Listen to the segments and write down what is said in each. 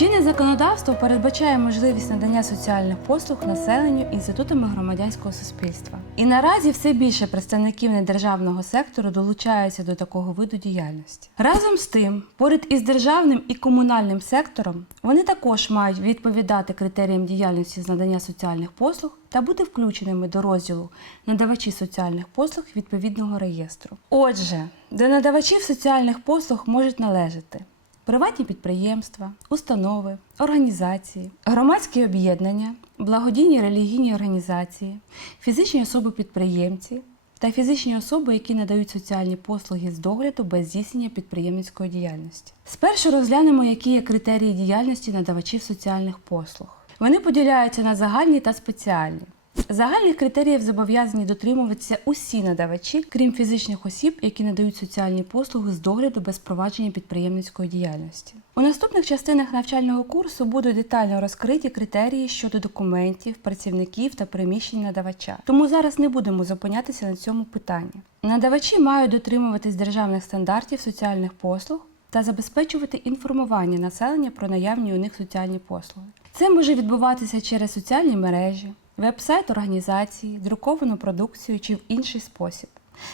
Чинне законодавство передбачає можливість надання соціальних послуг населенню інститутами громадянського суспільства. І наразі все більше представників недержавного сектору долучаються до такого виду діяльності. Разом з тим, поряд із державним і комунальним сектором, вони також мають відповідати критеріям діяльності з надання соціальних послуг та бути включеними до розділу надавачі соціальних послуг відповідного реєстру. Отже, до надавачів соціальних послуг можуть належати приватні підприємства, установи, організації, громадські об'єднання, благодійні релігійні організації, фізичні особи-підприємці та фізичні особи, які надають соціальні послуги з догляду без здійснення підприємницької діяльності. Спершу розглянемо, які є критерії діяльності надавачів соціальних послуг. Вони поділяються на загальні та спеціальні. Загальних критеріїв зобов'язані дотримуватися усі надавачі, крім фізичних осіб, які надають соціальні послуги з догляду без провадження підприємницької діяльності. У наступних частинах навчального курсу будуть детально розкриті критерії щодо документів, працівників та приміщень надавача. Тому зараз не будемо зупинятися на цьому питанні. Надавачі мають дотримуватись державних стандартів соціальних послуг та забезпечувати інформування населення про наявні у них соціальні послуги. Це може відбуватися через соціальні мережі, веб-сайт організації, друковану продукцію чи в інший спосіб.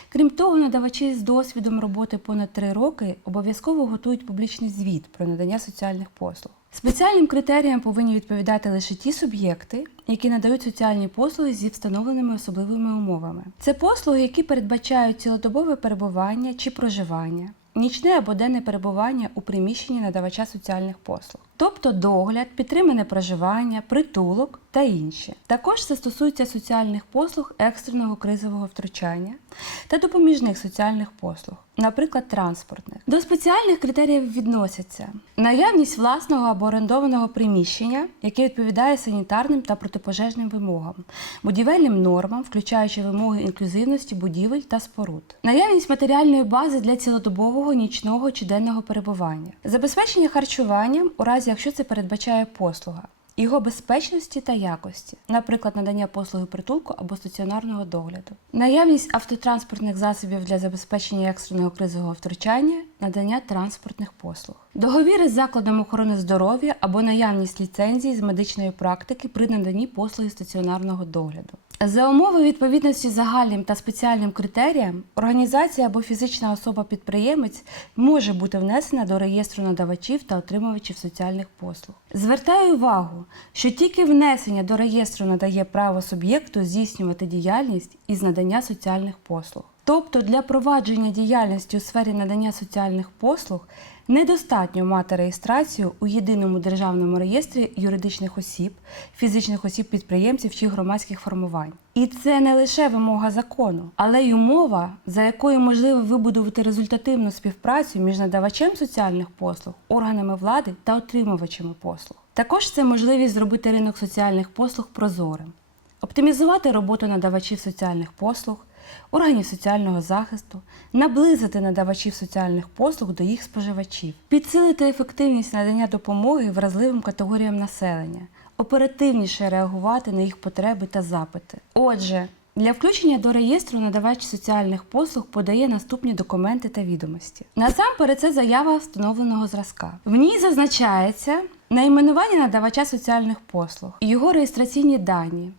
Крім того, надавачі з досвідом роботи понад три роки обов'язково готують публічний звіт про надання соціальних послуг. Спеціальним критеріям повинні відповідати лише ті суб'єкти, які надають соціальні послуги зі встановленими особливими умовами. Це послуги, які передбачають цілодобове перебування чи проживання, нічне або денне перебування у приміщенні надавача соціальних послуг, тобто догляд, підтримане проживання, притулок та інші. Також це стосується соціальних послуг екстреного кризового втручання та допоміжних соціальних послуг, наприклад, транспортних. До спеціальних критеріїв відносяться наявність власного або орендованого приміщення, яке відповідає санітарним та протипожежним вимогам, будівельним нормам, включаючи вимоги інклюзивності будівель та споруд, наявність матеріальної бази для цілодобового, нічного чи денного перебування, забезпечення харчуванням у разі, якщо це передбачає послуга. Його безпечності та якості, наприклад, надання послуги притулку або стаціонарного догляду, наявність автотранспортних засобів для забезпечення екстреного кризового втручання, надання транспортних послуг, договіри з закладом охорони здоров'я або наявність ліцензії з медичної практики при наданні послуги стаціонарного догляду. За умови відповідності загальним та спеціальним критеріям, організація або фізична особа-підприємець може бути внесена до реєстру надавачів та отримувачів соціальних послуг. Звертаю увагу, що тільки внесення до реєстру надає право суб'єкту здійснювати діяльність із надання соціальних послуг. Тобто для провадження діяльності у сфері надання соціальних послуг недостатньо мати реєстрацію у єдиному державному реєстрі юридичних осіб, фізичних осіб-підприємців чи громадських формувань. І це не лише вимога закону, але й умова, за якою можливо вибудувати результативну співпрацю між надавачем соціальних послуг, органами влади та отримувачами послуг. Також це можливість зробити ринок соціальних послуг прозорим, оптимізувати роботу надавачів соціальних послуг, органів соціального захисту, наблизити надавачів соціальних послуг до їх споживачів, підсилити ефективність надання допомоги вразливим категоріям населення, оперативніше реагувати на їх потреби та запити. Отже, для включення до реєстру надавач соціальних послуг подає наступні документи та відомості. Насамперед, це заява встановленого зразка. В ній зазначається найменування надавача соціальних послуг, його реєстраційні дані,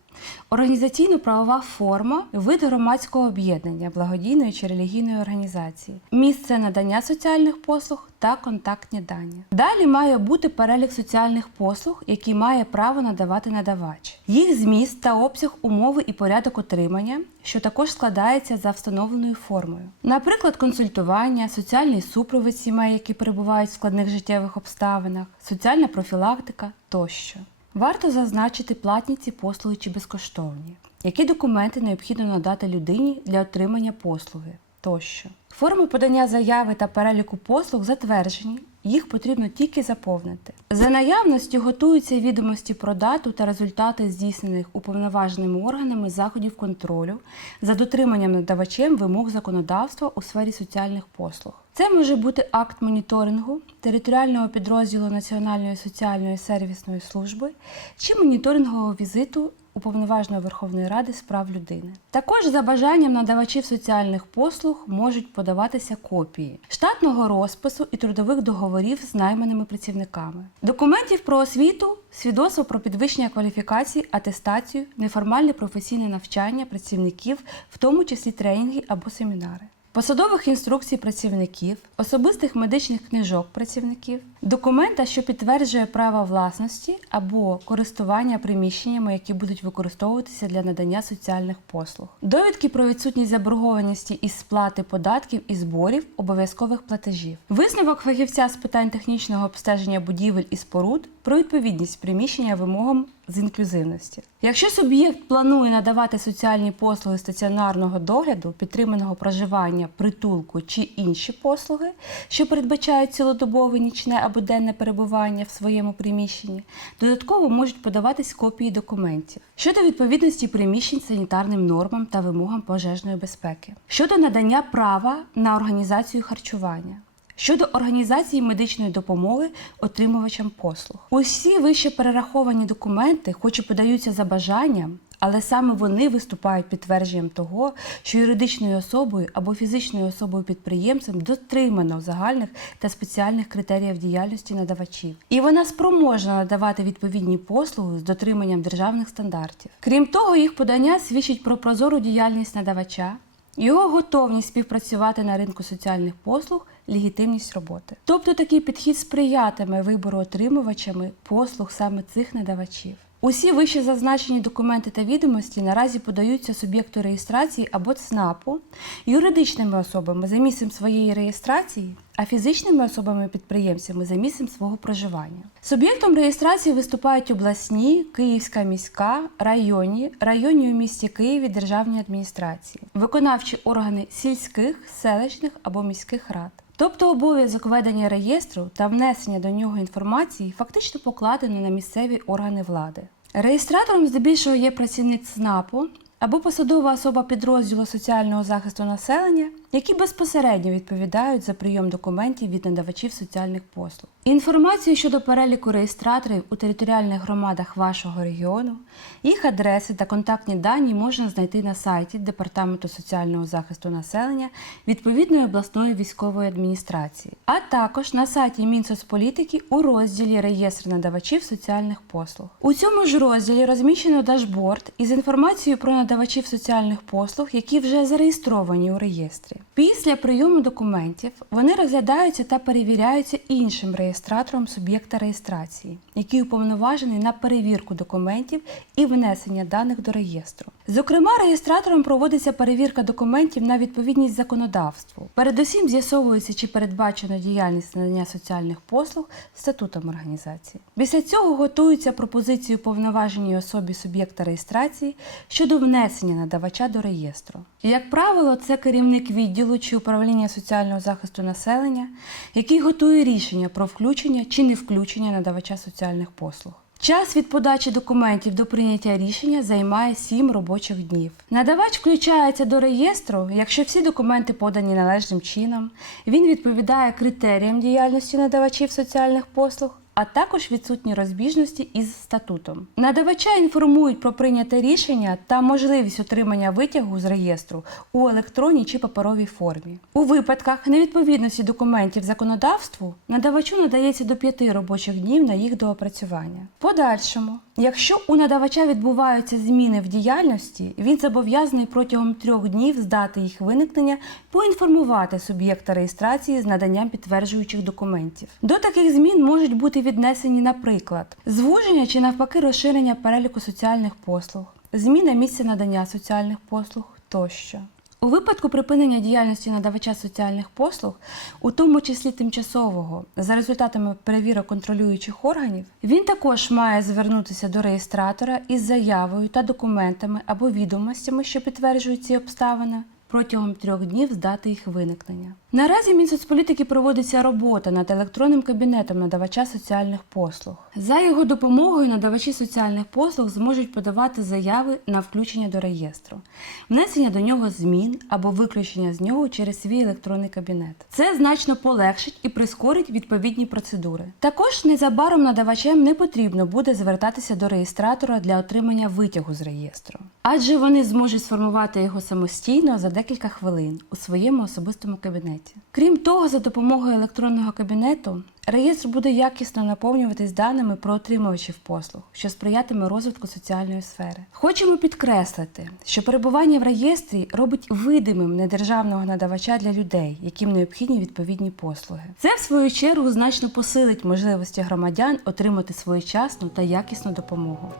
організаційно-правова форма, вид громадського об'єднання, благодійної чи релігійної організації, місце надання соціальних послуг та контактні дані. Далі має бути перелік соціальних послуг, які має право надавати надавач, їх зміст та обсяг умови і порядок отримання, що також складається за встановленою формою. Наприклад, консультування, соціальний супровід сімей, які перебувають в складних життєвих обставинах, соціальна профілактика тощо. Варто зазначити платні ці послуги чи безкоштовні, які документи необхідно надати людині для отримання послуги тощо. Форми подання заяви та переліку послуг затверджені, їх потрібно тільки заповнити. За наявністю готуються відомості про дату та результати здійснених уповноваженими органами заходів контролю за дотриманням надавачем вимог законодавства у сфері соціальних послуг. Це може бути акт моніторингу територіального підрозділу Національної соціальної сервісної служби чи моніторингового візиту Уповноваженого Верховної Ради з прав людини. Також за бажанням надавачів соціальних послуг можуть подаватися копії штатного розпису і трудових договорів з найманими працівниками, документів про освіту, свідоцтво про підвищення кваліфікації, атестацію, неформальне професійне навчання працівників, в тому числі тренінги або семінари. Посадових інструкцій працівників, особистих медичних книжок працівників, документа, що підтверджує право власності або користування приміщеннями, які будуть використовуватися для надання соціальних послуг, довідки про відсутність заборгованості із сплати податків і зборів обов'язкових платежів, висновок фахівця з питань технічного обстеження будівель і споруд про відповідність приміщення вимогам з інклюзивності. Якщо суб'єкт планує надавати соціальні послуги стаціонарного догляду, підтриманого проживання, притулку чи інші послуги, що передбачають цілодобове нічне або денне перебування в своєму приміщенні, додатково можуть подаватись копії документів щодо відповідності приміщень санітарним нормам та вимогам пожежної безпеки, щодо надання права на організацію харчування щодо організації медичної допомоги отримувачам послуг. Усі вище перераховані документи, хоч і подаються за бажанням, але саме вони виступають підтвердженням того, що юридичною особою або фізичною особою підприємцем дотримано загальних та спеціальних критеріїв діяльності надавачів, і вона спроможна надавати відповідні послуги з дотриманням державних стандартів. Крім того, їх подання свідчить про прозору діяльність надавача. Його готовність співпрацювати на ринку соціальних послуг, легітимність роботи. Тобто такий підхід сприятиме вибору отримувачами послуг саме цих надавачів. Усі вище зазначені документи та відомості наразі подаються суб'єкту реєстрації або ЦНАПу юридичними особами за місцем своєї реєстрації, а фізичними особами-підприємцями за місцем свого проживання. Суб'єктом реєстрації виступають обласні, Київська міська, районні, районні у місті Києві державні адміністрації, виконавчі органи сільських, селищних або міських рад. Тобто обов'язок ведення реєстру та внесення до нього інформації фактично покладено на місцеві органи влади. Реєстратором здебільшого є працівник ЦНАПу або посадова особа підрозділу соціального захисту населення, які безпосередньо відповідають за прийом документів від надавачів соціальних послуг. Інформацію щодо переліку реєстраторів у територіальних громадах вашого регіону, їх адреси та контактні дані можна знайти на сайті Департаменту соціального захисту населення відповідної обласної військової адміністрації, а також на сайті Мінсоцполітики у розділі Реєстр надавачів соціальних послуг. У цьому ж розділі розміщено дашборд із інформацією про надавачів соціальних послуг, які вже зареєстровані у реєстрі. Після прийому документів вони розглядаються та перевіряються іншим реєстратором суб'єкта реєстрації, який уповноважений на перевірку документів і внесення даних до реєстру. Зокрема, реєстратором проводиться перевірка документів на відповідність законодавству. Передусім з'ясовується, чи передбачено діяльність надання соціальних послуг статутом організації. Після цього готуються пропозиції повноваженій особі суб'єкта реєстрації щодо внесення надавача до реєстру. Як правило, це керівник відділу чи управління соціального захисту населення, який готує рішення про включення чи не включення надавача соціальних послуг. Час від подачі документів до прийняття рішення займає 7 робочих днів. Надавач включається до реєстру, якщо всі документи подані належним чином, він відповідає критеріям діяльності надавачів соціальних послуг. А також відсутні розбіжності із статутом. Надавача інформують про прийняте рішення та можливість отримання витягу з реєстру у електронній чи паперовій формі. У випадках невідповідності документів законодавству надавачу надається до 5 робочих днів на їх доопрацювання. В Подальшому, якщо у надавача відбуваються зміни в діяльності, він зобов'язаний протягом трьох днів здати їх виникнення, поінформувати суб'єкта реєстрації з наданням підтверджуючих документів. До таких змін можуть бути віднесені, наприклад, звуження чи навпаки розширення переліку соціальних послуг, зміна місця надання соціальних послуг тощо. У випадку припинення діяльності надавача соціальних послуг, у тому числі тимчасового, за результатами перевірок контролюючих органів, він також має звернутися до реєстратора із заявою та документами або відомостями, що підтверджують ці обставини, протягом трьох днів здати їх виникнення. Наразі Мінсоцполітики проводиться робота над електронним кабінетом надавача соціальних послуг. За його допомогою надавачі соціальних послуг зможуть подавати заяви на включення до реєстру, внесення до нього змін або виключення з нього через свій електронний кабінет. Це значно полегшить і прискорить відповідні процедури. Також незабаром надавачам не потрібно буде звертатися до реєстратора для отримання витягу з реєстру, адже вони зможуть сформувати його самостійно за декілька хвилин у своєму особистому кабінеті. Крім того, за допомогою електронного кабінету реєстр буде якісно наповнюватись даними про отримувачів послуг, що сприятиме розвитку соціальної сфери. Хочемо підкреслити, що перебування в реєстрі робить видимим недержавного надавача для людей, яким необхідні відповідні послуги. Це, в свою чергу, значно посилить можливості громадян отримати своєчасну та якісну допомогу.